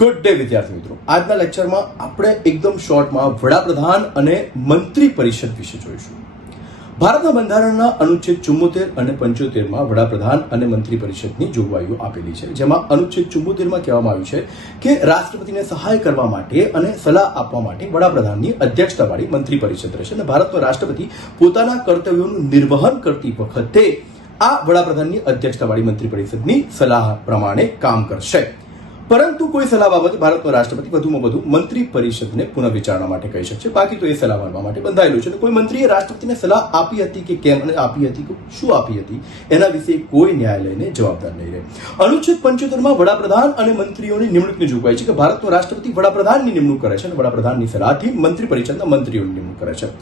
Good day વિદ્યાર્થી મિત્રો. આજના લેક્ચરમાં આપણે એકદમ શોર્ટમાં વડાપ્રધાન અને મંત્રી પરિષદ વિશે જોઈશું. ભારતના બંધારણના અનુચ્છેદ ચુમ્મોતેર અને પંચોતેરમાં વડાપ્રધાન અને મંત્રી પરિષદની જોગવાઈઓ આપેલી છે. જેમાં અનુચ્છેદ ચુમ્મોતેરમાં કહેવામાં આવ્યું છે કે રાષ્ટ્રપતિને સહાય કરવા માટે અને સલાહ આપવા માટે વડાપ્રધાનની અધ્યક્ષતાવાળી મંત્રી પરિષદ રહેશે અને ભારતનો રાષ્ટ્રપતિ પોતાના કર્તવ્યોનું નિર્વહન કરતી વખતે આ વડાપ્રધાનની અધ્યક્ષતાવાળી મંત્રી પરિષદની સલાહ પ્રમાણે કામ કરશે. પરંતુ કોઈ સલાહ બાબતે ભારતનો રાષ્ટ્રપતિ વધુમાં વધુ મંત્રી પરિષદને પુનઃવિચારણા માટે કહી શકશે. બાકી તો એ સલાહ માનવા માટે બંધાયેલું છે. કોઈ મંત્રીએ રાષ્ટ્રપતિને સલાહ આપી હતી કે કેમ અને આપી હતી કે શું આપી હતી, એના વિશે કોઈ ન્યાયાલયને જવાબદાર નહીં રહે. અનુચ્છેદ પંચોતેરમાં વડાપ્રધાન અને મંત્રીઓની નિમણૂકની જોગવાઈ છે કે ભારતનો રાષ્ટ્રપતિ વડાપ્રધાનની નિમણૂક કરે છે અને વડાપ્રધાનની સલાહથી મંત્રી પરિષદના મંત્રીઓની નિમણૂક કરે છે.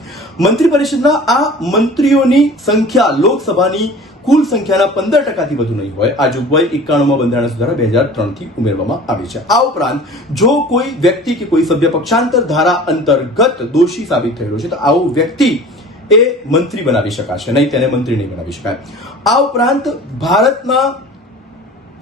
મંત્રી પરિષદના આ મંત્રીઓની સંખ્યા લોકસભાની કુલ સંખ્યાના પંદર ટકાથી વધુ નહીં હોય. આ જોગવાઈ એકાણુંમાં બંધારણ સુધારા બે હજાર ત્રણથી ઉમેરવામાં આવી છે. આ ઉપરાંત, જો કોઈ વ્યક્તિ કે કોઈ સભ્ય પક્ષાંતર ધારા અંતર્ગત દોષી સાબિત થયેલો છે, તો આવો વ્યક્તિ એ મંત્રી બનાવી શકાશે. નહીં, તેને મંત્રી નહીં બનાવી શકાય. આ ઉપરાંત, ભારતના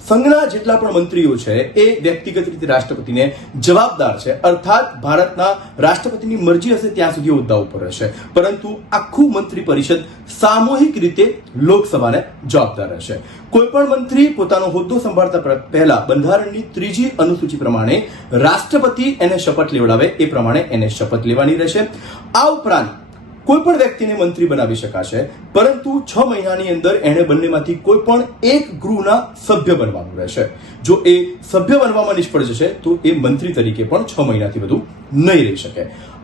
સંઘના જેટલા પણ મંત્રીઓ છે, એ વ્યક્તિગત રીતે રાષ્ટ્રપતિને જવાબદાર છે. અર્થાત ભારતના રાષ્ટ્રપતિની મરજી હશે ત્યાં સુધી હોદ્દા ઉપર રહેશે. પરંતુ આખું મંત્રી પરિષદ સામૂહિક રીતે લોકસભાને જવાબદાર રહેશે. કોઈ પણ મંત્રી પોતાનો હોદ્દો સંભાળતા પહેલા બંધારણની ત્રીજી અનુસૂચિ પ્રમાણે રાષ્ટ્રપતિ એને શપથ લેવડાવે, એ પ્રમાણે એને શપથ લેવાની રહેશે. આ ઉપરાંત કોઈ પણ વ્યક્તિને મંત્રી બનાવી શકાશે, પરંતુ છ મહિનાની અંદર એણે બંનેમાંથી કોઈ પણ એક ગૃહના સભ્ય બનવાનું રહેશે. જો એ સભ્ય બનવામાં નિષ્ફળ જશે, તો એ મંત્રી તરીકે પણ છ મહિનાથી વધુ નહીં રહી શકે.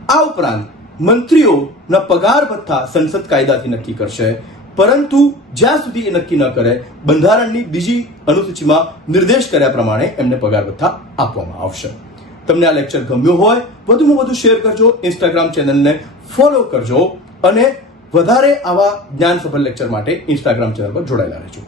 આ ઉપરાંત, મંત્રીઓના પગાર ભથ્થા સંસદ કાયદાથી નક્કી કરશે, પરંતુ જ્યાં સુધી એ નક્કી ન કરે, બંધારણની બીજી અનુસૂચિમાં નિર્દેશ કર્યા પ્રમાણે એમને પગાર ભથ્થા આપવામાં આવશે. તમને આ લેક્ચર ગમ્યો હોય, વધુમાં વધુ શેર કરજો ઇન્સ્ટાગ્રામ ચેનલને ફોલો કરજો અને વધારે આવા જ્ઞાન સફળ લેક્ચર માટે ઇન્સ્ટાગ્રામ ચેનલ પર જોડાયેલા રહેજો.